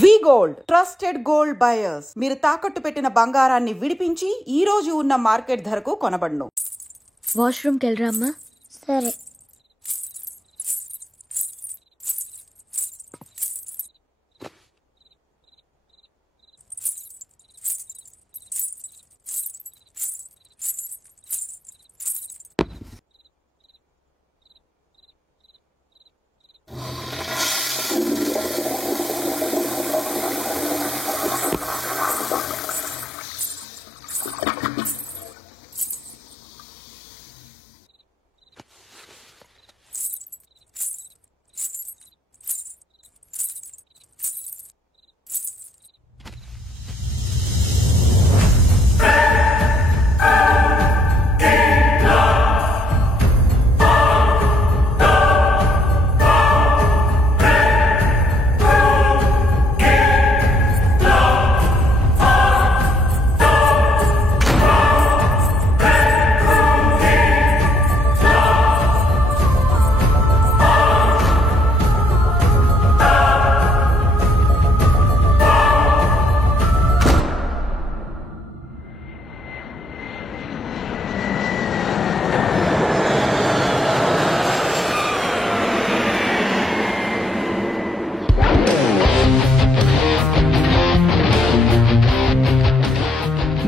వి gold trusted gold buyers. మీరు తాకట్టు పెట్టిన బంగారాన్ని విడిపించి ఈ రోజు ఉన్న మార్కెట్ ధరకు కొనబడును. వాష్రూమ్కి వెళ్ళరా అమ్మా. సరే.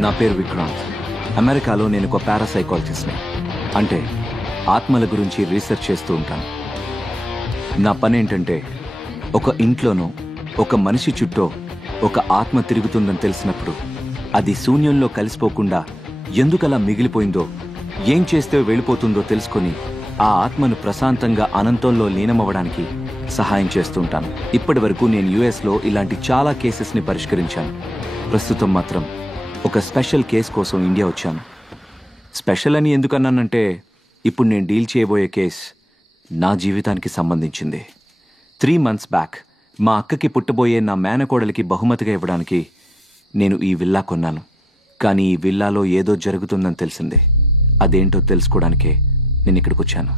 నా పేరు విక్రాంత్. అమెరికాలో నేను ఒక పారాసైకాలజిస్ట్ని, అంటే ఆత్మల గురించి రీసెర్చ్ చేస్తూ ఉంటాను. నా పని ఏంటంటే, ఒక ఇంట్లోనూ ఒక మనిషి చుట్టూ ఒక ఆత్మ తిరుగుతుందని తెలిసినప్పుడు అది శూన్యంలో కలిసిపోకుండా ఎందుకలా మిగిలిపోయిందో, ఏం చేస్తే వెళ్ళిపోతుందో తెలుసుకొని ఆ ఆత్మను ప్రశాంతంగా అనంతంలో లీనమవ్వడానికి సహాయం చేస్తుంటాను. ఇప్పటి వరకు నేను యుఎస్లో ఇలాంటి చాలా కేసెస్ని పరిష్కరించాను. ప్రస్తుతం మాత్రం ఒక స్పెషల్ కేసు కోసం ఇండియా వచ్చాను. స్పెషల్ అని ఎందుకన్నానంటే, ఇప్పుడు నేను డీల్ చేయబోయే కేసు నా జీవితానికి సంబంధించింది. 3 months బ్యాక్ మా అక్కకి పుట్టబోయే నా మేనకోడలికి బహుమతిగా ఇవ్వడానికి నేను ఈ విల్లా కొన్నాను. కానీ ఈ విల్లాలో ఏదో జరుగుతుందని తెలిసిందే. అదేంటో తెలుసుకోవడానికే నేను ఇక్కడికి వచ్చాను.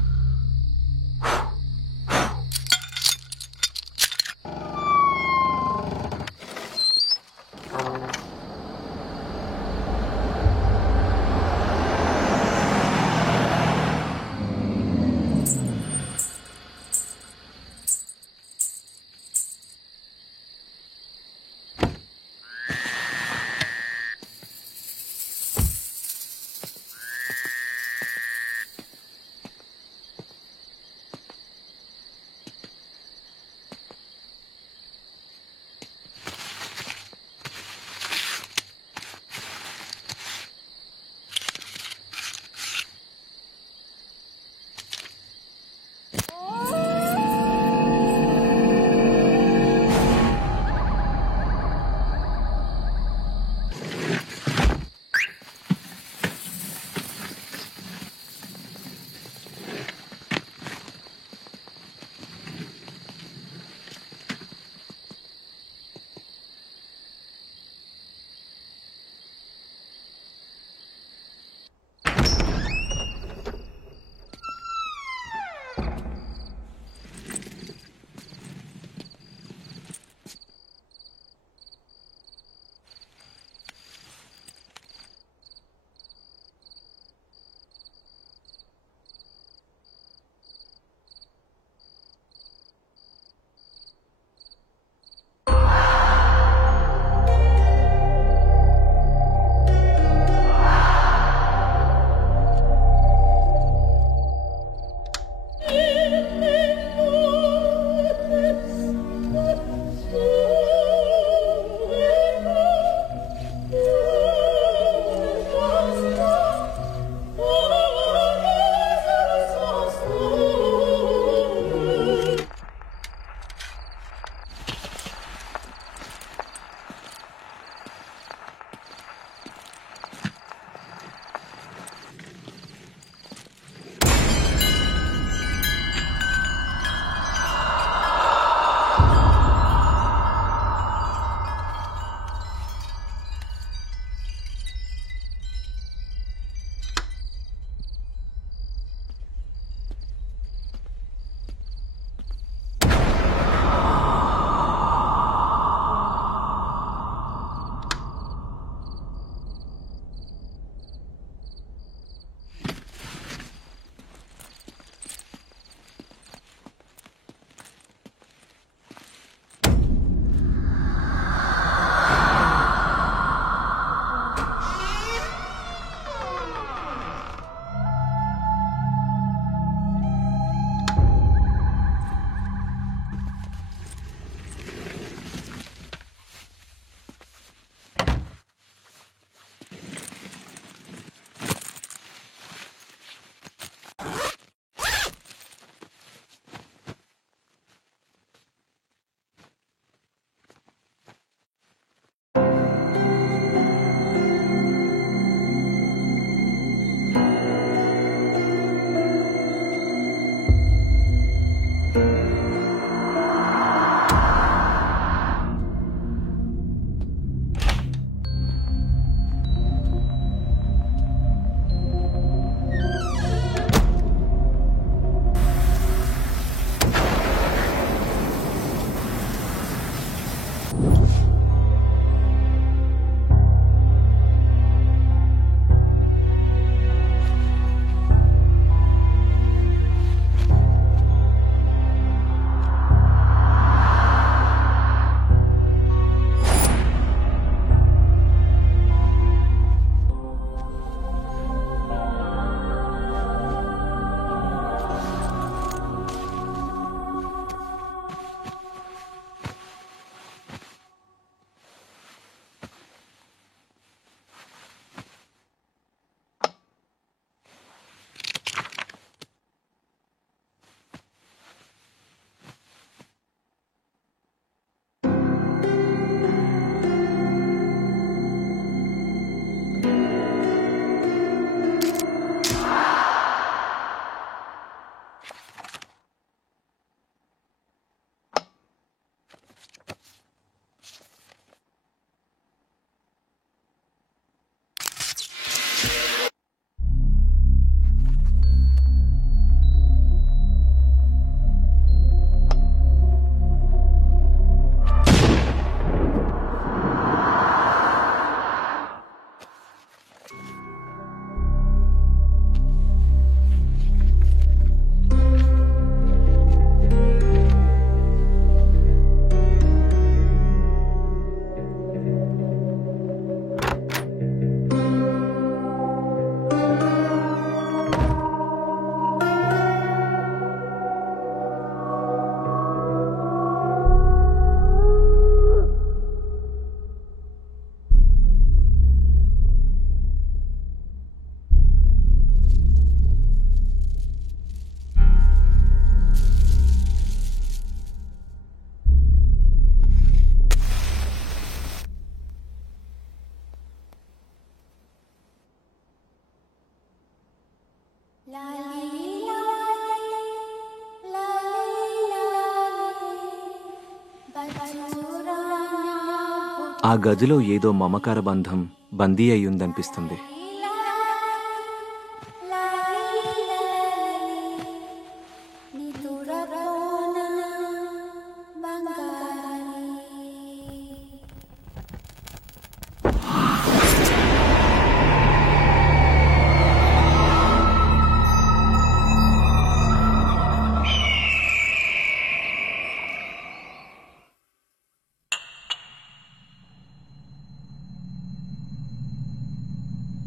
ఆ గదిలో ఏదో మమకార బంధం బందీ అయ్యుందనిపిస్తుంది.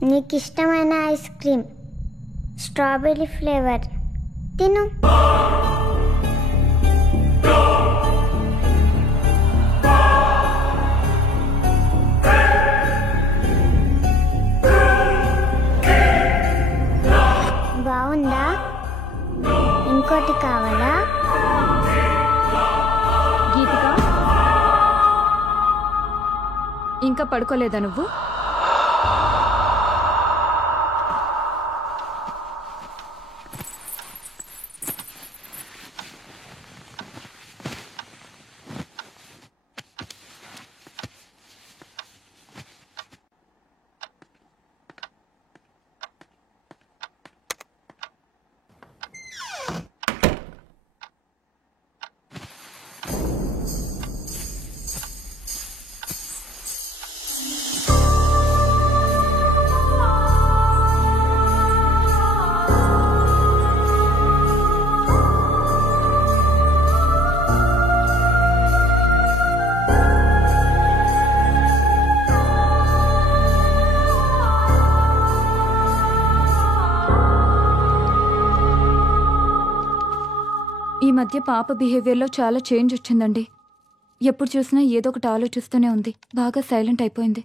నీకు ఇష్టమైన ఐస్ క్రీమ్ స్ట్రాబెర్రీ ఫ్లేవర్ తిను. బాగుందా? ఇంకోటి కావాలా? గీతిక, ఇంకా పడుకోలేదా నువ్వు? ఈ మధ్య పాప బిహేవియర్లో చాలా చేంజ్ వచ్చిందండి. ఎప్పుడు చూసినా ఏదో ఒకటి ఆలోచిస్తూనే ఉంది. బాగా సైలెంట్ అయిపోయింది.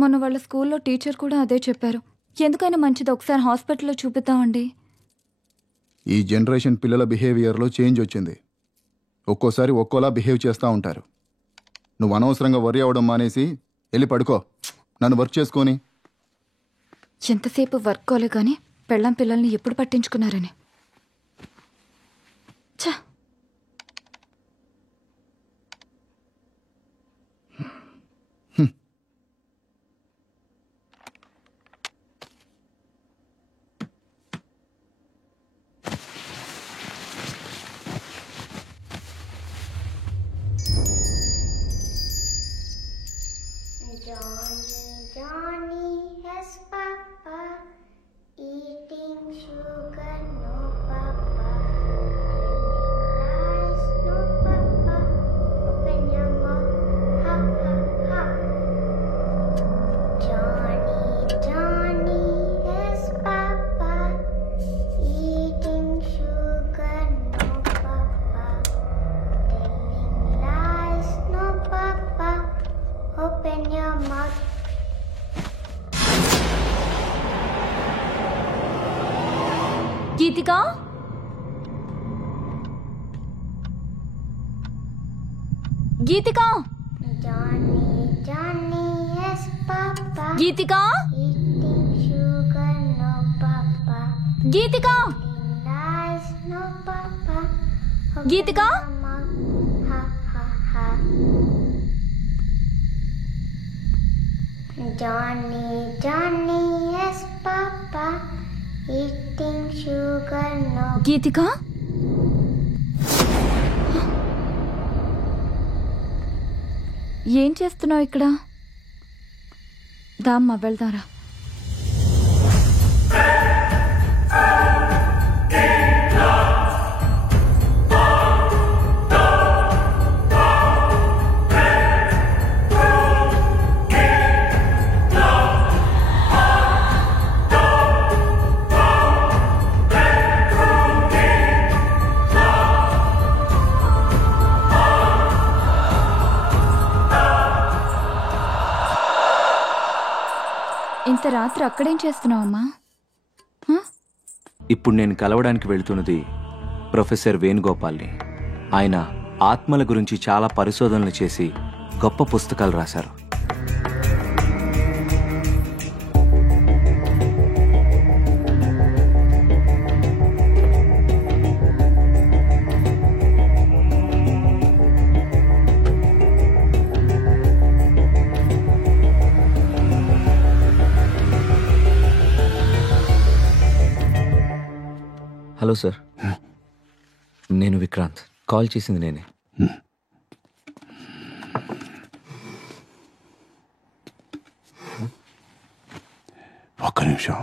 మొన్న వాళ్ళ స్కూల్లో టీచర్ కూడా అదే చెప్పారు. ఎందుకైనా మంచిది ఒకసారి హాస్పిటల్లో చూపిద్దామండి. ఈ జనరేషన్ పిల్లల బిహేవియర్లో చేంజ్ వచ్చింది. ఒక్కోసారి ఒక్కోలా బిహేవ్ చేస్తూ ఉంటారు. నువ్వు అనవసరంగా వరి అవడం మానేసి వెళ్ళి పడుకో. నన్ను వర్క్ చేసుకొని. ఎంతసేపు వర్క్ కోలే కానీ పెళ్ళాం పిల్లల్ని ఎప్పుడు పట్టించుకున్నారని. ఛ! Johnny has papa, eating sugar, no papa, rice, no papa, open your mouth, ha ha ha. Johnny has papa, eating sugar, no papa, telling lies, no papa, open your mouth. Geethika, Geethika, Johnny has papa, Geethika, eating sugar, no papa, Geethika, lies, no papa, open Geethika. your mouth, ha ha ha. Johnny has papa, eating sugar, no. గీతిక, ఏం చేస్తున్నావు ఇక్కడ? దామ్మా వెళ్దారా. ఇంత రాత్రి అక్కడేం చేస్తున్నావమ్మా? ఇప్పుడు నేను కలవడానికి వెళ్తున్నది professor వేణుగోపాల్ని. ఆయన ఆత్మల గురించి చాలా పరిశోధనలు చేసి గొప్ప పుస్తకాలు రాశారు. హలో సార్, నేను విక్రాంత్. కాల్ చేసింది నేనే. ఒక్క నిమిషం.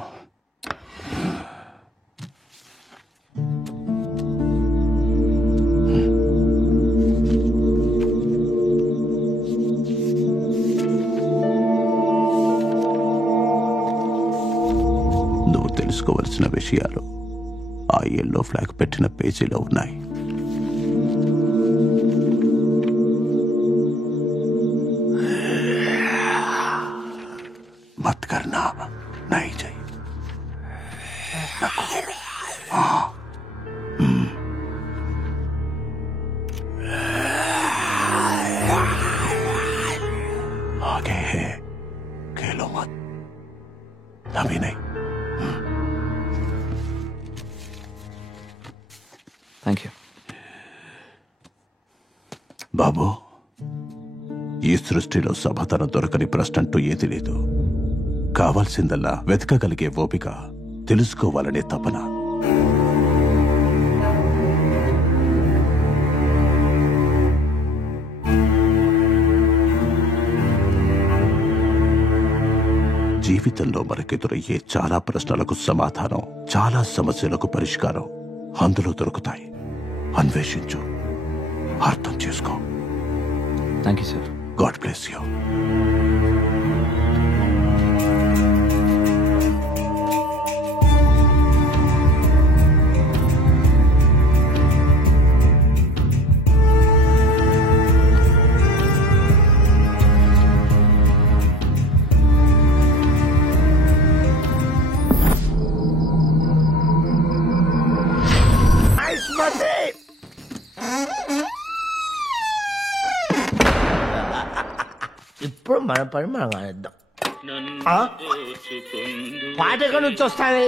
నువ్వు తెలుసుకోవలసిన విషయాలు ఆ ఎల్లో ఫ్లాగ్ పెట్టిన పేజీలో ఉన్నాయి. मत करना नहीं चाहिए. आगे है, खेलो मत, अभी नहीं. Thank you. బాబు, ఈ సృష్టిలో సమాధానం దొరకని ప్రశ్న అంటూ ఏది లేదు. కావాల్సిందల్లా వెతకగలిగే ఓపిక, తెలుసుకోవాలనే తపన. జీవితంలో మనకెదురయ్యే చాలా ప్రశ్నలకు సమాధానం, చాలా సమస్యలకు పరిష్కారం అందులో దొరుకుతాయి. అన్వేషించు, అర్థం చేసుకో. Thank you sir. God bless you. ఇప్పుడు మన పని మనం కానిద్దాం. పాట ఎక్కడి నుంచి వస్తాయి?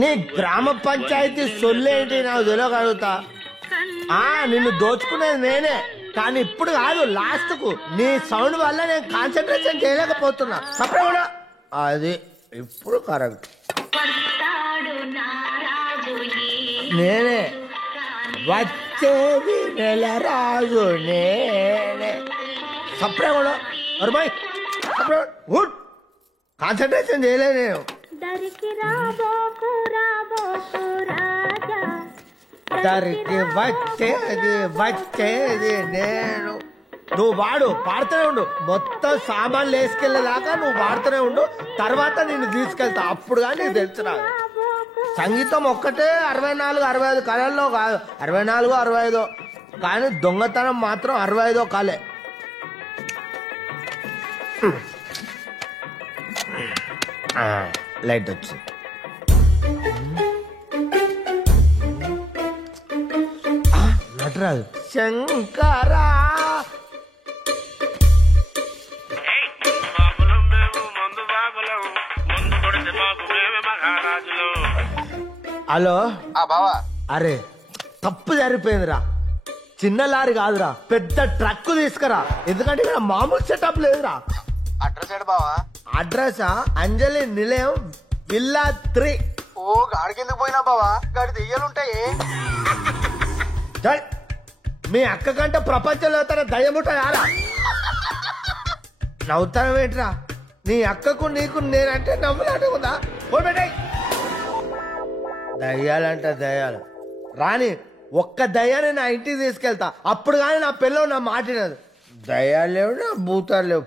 నీ గ్రామ పంచాయతీ సొల్లేంటి నాకు తెలియగలుగుతా. నిన్ను దోచుకునేది నేనే, కానీ ఇప్పుడు కాదు, లాస్ట్ కు నీ సౌండ్ వల్ల నేను కాన్సన్ట్రేషన్ చేయలేకపోతున్నా. సపరేట్ అది ఇప్పుడు కరెక్ట్. నేనే వచ్చేది నెల రాజు నేనే. సపరేట్ కూడా అరుబాయ్, సపరేట్ గుడ్. కాన్సన్ట్రేషన్ చేయలే నేను. దరికి వచ్చేది నేను. నువ్వు పాడుతూనే ఉండు. మొత్తం సామాన్లు వేసుకెళ్ళేదాకా నువ్వు పాడుతూనే ఉండు. తర్వాత నిన్ను తీసుకెళ్తా, అప్పుడు కానీ నీకు తెలుసు. నాకు సంగీతం ఒక్కటే 64, 65 కళల్లో కాదు, 64, 65. కానీ దొంగతనం మాత్రం 65 కళే. లైట్ వచ్చింది. నటరాజు శంకరా హలో బావా. అరే తప్పు జరిపోయిందిరా. చిన్న లారీ కాదురా, పెద్ద ట్రక్ తీసుకురా. ఎందుకంటే ఇక్కడ మామూలు సెటప్ లేదురా. అడ్రస్ ఏడు బావా? అడ్రస్ అంజలి నిలయం విల్లా 3. ఓ గాడికి ఎందుకు పోయినా బావా? గాడి దెయ్యాలుంటాయి. మీ అక్క కంటే ప్రపంచంలో తన దయ్యముంటాయారా? నవ్వుతానవేంట్రా? నీ అక్కకు నీకు నేనంటే నవ్వులాట ఉందా? పోబెట్టాయి. దయ్యాలంట దయ్యాలు రాని, ఒక్క దయ్యాన్ని నా ఇంటికి తీసుకెళ్తా, అప్పుడు కానీ నా పిల్లలు నా మాటినది. దయ్యాలు లేవు, నా భూతాలు లేవు.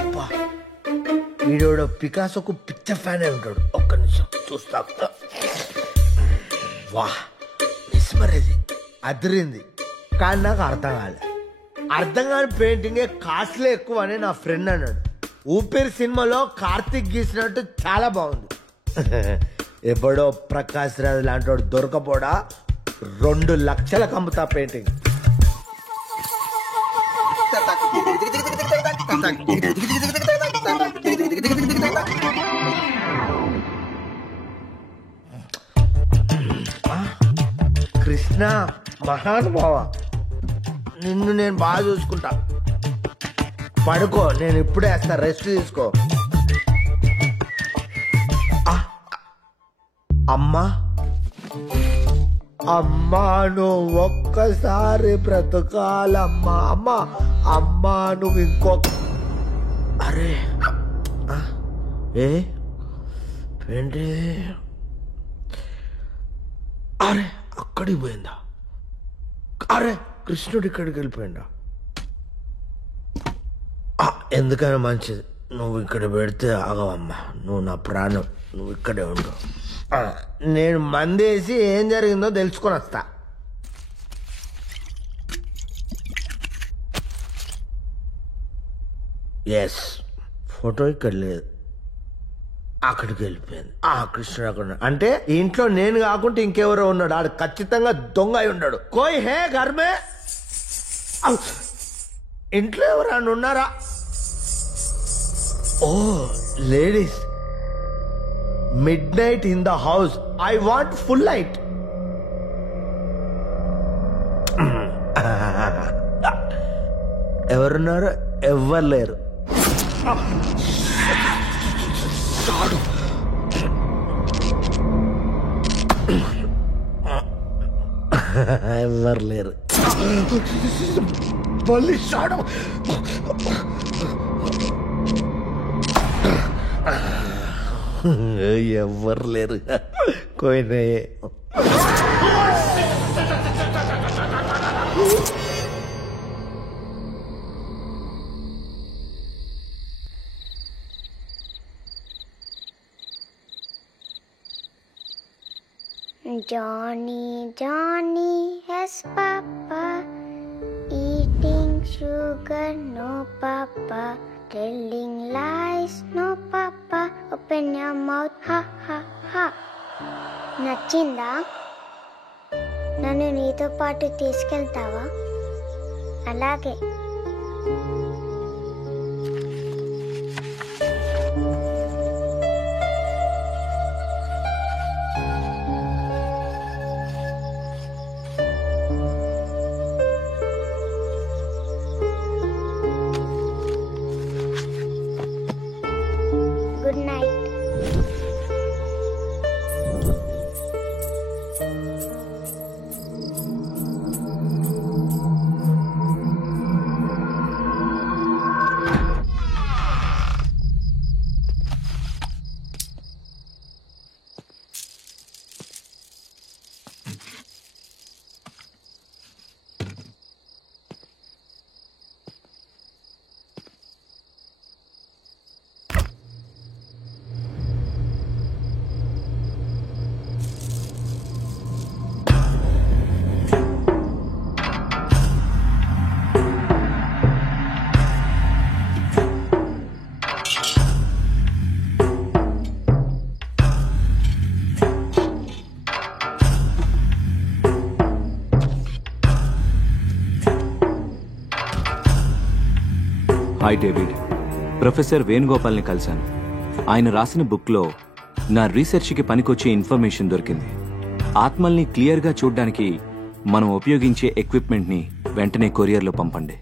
అబ్బా, వీడోడు పికాసోకు పిచ్చ ఫ్యాన్ అయి ఉంటాడు. ఒక్క నిమిషం చూస్తా. వాహ్, విస్మరేది అదిరింది. కానీ నాకు అర్థం కాలే. అర్థం కాని పెయింటింగే కాస్ట్లీ ఎక్కువ అని నా ఫ్రెండ్ అన్నాడు. ఊపిరి సినిమాలో కార్తీక్ గీసినట్టు చాలా బాగుంది. ఎప్పుడో ప్రకాష్ రాజ్ లాంటి దొరకపోడా 2 లక్షలకు అమ్ముతా పెయింటింగ్. కృష్ణ మహానుభావ, నిన్ను నేను బాగా చూసుకుంటా. పడుకో, నేను ఇప్పుడే వేస్తా, రెస్ట్ తీసుకో. అమ్మా అమ్మా నువ్వు ఒక్కసారి బ్రతకాలమ్మా. అమ్మా అమ్మా నువ్వు అరే ఏంటి అరే అక్కడికి పోయిందా? అరే కృష్ణుడు ఇక్కడికి వెళ్ళిపోయిందా? ఎందుకైనా మంచిది నువ్వు ఇక్కడ పెడితే ఆగవమ్మా. నువ్వు నా ప్రాణం, నువ్వు ఇక్కడే ఉండు. నేను మందేసి ఏం జరిగిందో తెలుసుకొని వస్తా. ఎస్ ఫోటో ఇక్కడ లేదు, అక్కడికి వెళ్ళిపోయింది. కృష్ణుడు అక్కడ అంటే ఇంట్లో నేను కాకుండా ఇంకెవరో ఉన్నాడు. ఆడు ఖచ్చితంగా దొంగ అయి ఉన్నాడు. కోయ్ హే గర్మే, ఇంట్లో ఎవరైనా ఉన్నారా? ఓ ladies, midnight in the house. I want full light. ఎవరున్నారు? ఎవ్వరు లేరు. ఎవ్వరు లేరు. మళ్ళీ షాడు. ఎవ్వరు లేరు. కోయినే Johnny, Johnny has papa, eating sugar, no papa, telling lies, no papa, open your mouth, ha ha ha. నచ్చిందా? నన్ను నీతో పాటు తీసుకెళ్తావా? అలాగే. Good night. Hi David, professor వేణుగోపాల్ని కలిశాను. ఆయన రాసిన బుక్లో నా రీసెర్చ్కి పనికొచ్చే ఇన్ఫర్మేషన్ దొరికింది. ఆత్మల్ని క్లియర్గా చూడ్డానికి మనం ఉపయోగించే ఎక్విప్మెంట్ని వెంటనే కొరియర్లో పంపండి.